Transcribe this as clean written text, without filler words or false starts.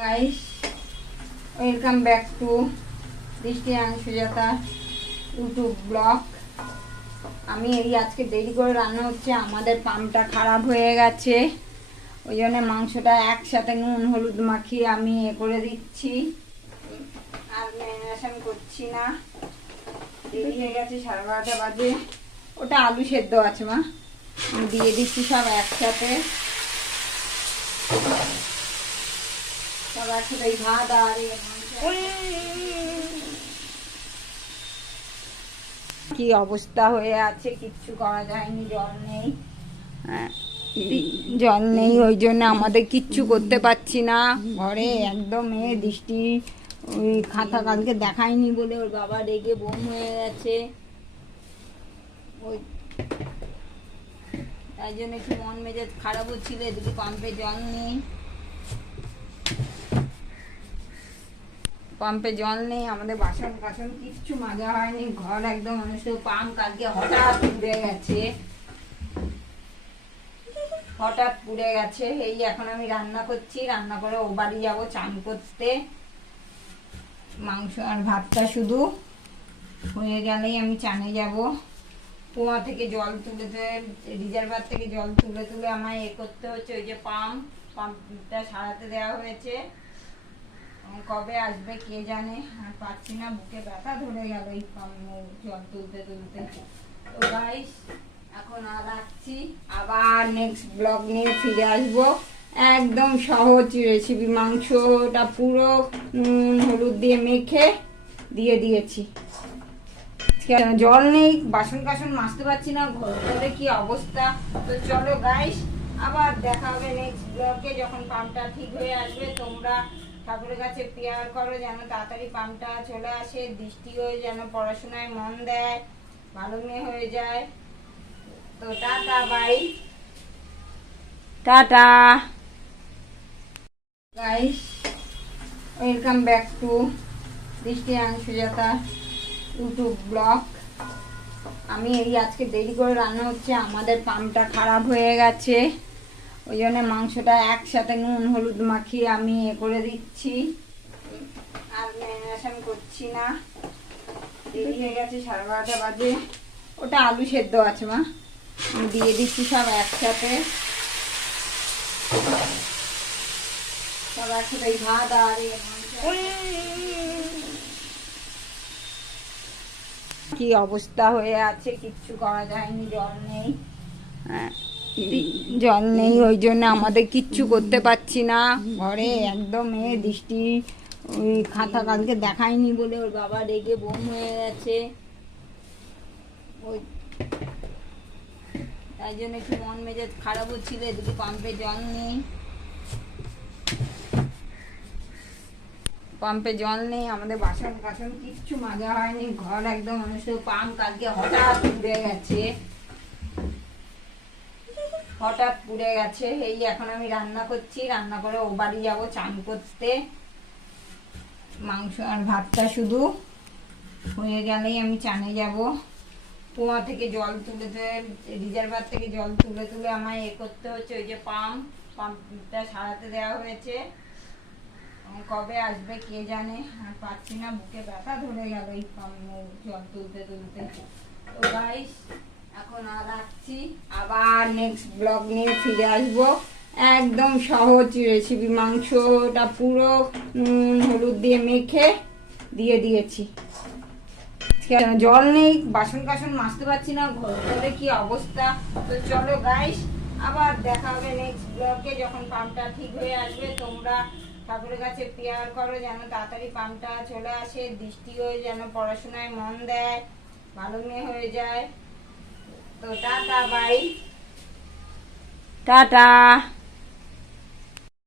Guys, welcome back to Brishti Sujata YouTube blog. আমি এই আজকে দেরি করে রান্না হচ্ছে, আমাদের পাম্পটা খারাপ হয়ে গেছে, ওই জন্য মাংসটা একসাথে নুন হলুদ মাখিয়ে আমি করে দিচ্ছি, আর ম্যারিনেশন করছি না। দেরি হয়ে গেছে, 12:30 বাজে। ওটা আলু সেদ্ধ আছে মা, আমি দিয়ে দিচ্ছি সব একসাথে। সব একসাথে এই ভাত আর কি অবস্থা হয়ে আছে, কিচ্ছু করা যায়নি, জল নেই। জল নেই, ওই জন্য আমাদের কিচ্ছু করতে পারছি না ঘরে। একদম দৃষ্টি ওই খাতা কালকে দেখায়নি বলে ওর বাবা রেগে বোম হয়ে গেছে, ওই তাই জন্য একটু মন মেজাজ খারাপ হচ্ছিল। এদিকে পাম্পে জল নেই, পাম্পে জল নেই, আমাদের বাসন কাসন কিচ্ছু মাজা হয়নি, ঘর একদম মানুষের পাম্প কালকে হঠাৎ পুড়ে গেছে, হঠাৎ পুড়ে গেছে। এই এখন আমি রান্না করছি, রান্না করে ও বাড়ি যাবো চান করতে। মাংস আর ভাতটা শুধু হয়ে গেলেই আমি চানে যাব। কুয়া থেকে জল তুলে রিজার্ভার থেকে জল তুলে তুলে আমায় করতে হচ্ছে। ওই যে পাম্পটা সারাতে দেওয়া হয়েছে, কবে আসবে কে জানে, আর পাচ্ছি না, বুকে ব্যথা ধরে গেল এই জল তুলতে তুলতে। তো গাইস, এখন আর রাখছি, আবার নেক্সট ব্লগ নিয়ে ফিরে আসবো। একদম সহজ রেসিপি, মাংসটা পুরো নুন হলুদ দিয়ে মেখে দিয়ে দিয়েছি। জল নেই, বাসন কাসন মাজতে পারছি না, ঘরে কি অবস্থা। তো চলো গাইস, আবার দেখা হবে নেক্সট ব্লগে, যখন পাম্পটা ঠিক হয়ে আসবে। তোমরা ঠাকুরের কাছে প্রেয়ার করো যেন তাড়াতাড়ি পাম্পটা চলে আসে, দৃষ্টিও যেন পড়াশোনায় মন দেয়, ভালো মেয়ে হয়ে যায়। তো tata, bye, tata guys, welcome back to Brishti Sujata YouTube blog. আমি এই আজকে দেরি করে রান্না হচ্ছে, আমাদের পাম্পটা খারাপ হয়ে গেছে, ওই জন্য মাংসটা একসাথে নুন হলুদ মাখিয়ে আমি করে দিচ্ছি, আর ম্যারিনেশন করছি না। দেরি হয়ে গেছে, 12:30 বাজে। ওটা আলু সেদ্ধ আছে মা, আমি দিয়ে দিচ্ছি সব একসাথে। সব একসাথে এই ভাত আর কি অবস্থা হয়ে আছে, কিচ্ছু করা যায়নি, জল নেই। জল নেই, ওই জন্য আমাদের কিচ্ছু করতে পারছি না ঘরে। একদম দৃষ্টি ওই খাতা কালকে দেখায়নি বলে ওর বাবা রেগে বোম হয়ে গেছে, ওই তাই জন্য একটু মন মেজাজ খারাপ হচ্ছিল। এদিকে পাম্পে জল নেই, পাম্পে জল নেই, আমাদের বাসন কাসন কিচ্ছু মাজা হয়নি, ঘর একদম মানুষের পাম্প কালকে হঠাৎ পুড়ে গেছে, হঠাৎ পুড়ে গেছে। এই এখন আমি রান্না করছি, রান্না করে ও বাড়ি যাবো চান করতে। মাংস আর ভাতটা শুধু হয়ে গেলেই আমি চানে যাব। কুয়া থেকে জল তুলে রিজার্ভার থেকে জল তুলে তুলে আমায় করতে হচ্ছে। ওই যে পাম্পটা সারাতে দেওয়া হয়েছে, কবে আসবে কে জানে, আর পাচ্ছি না, বুকে ব্যথা ধরে গেল এই জল তুলতে তুলতে। তো গাইস, এখন আর রাখছি, আবার নেক্সট ব্লগ নিয়ে ফিরে আসবো। একদম সহজ রেসিপি, মাংসটা পুরো নুন হলুদ দিয়ে মেখে দিয়ে দিয়েছি। জল নেই, বাসন কাসন মাজতে পারছি না, ঘরে কি অবস্থা। তো চলো গাইস, আবার দেখা হবে নেক্সট ব্লগে, যখন পাম্পটা ঠিক হয়ে আসবে। তোমরা ঠাকুরের কাছে প্রেয়ার করো যেন তাড়াতাড়ি পাম্পটা চলে আসে, দৃষ্টিও যেন পড়াশোনায় মন দেয়, ভালো মেয়ে হয়ে যায়। তো টাটা, বাই, টাটা।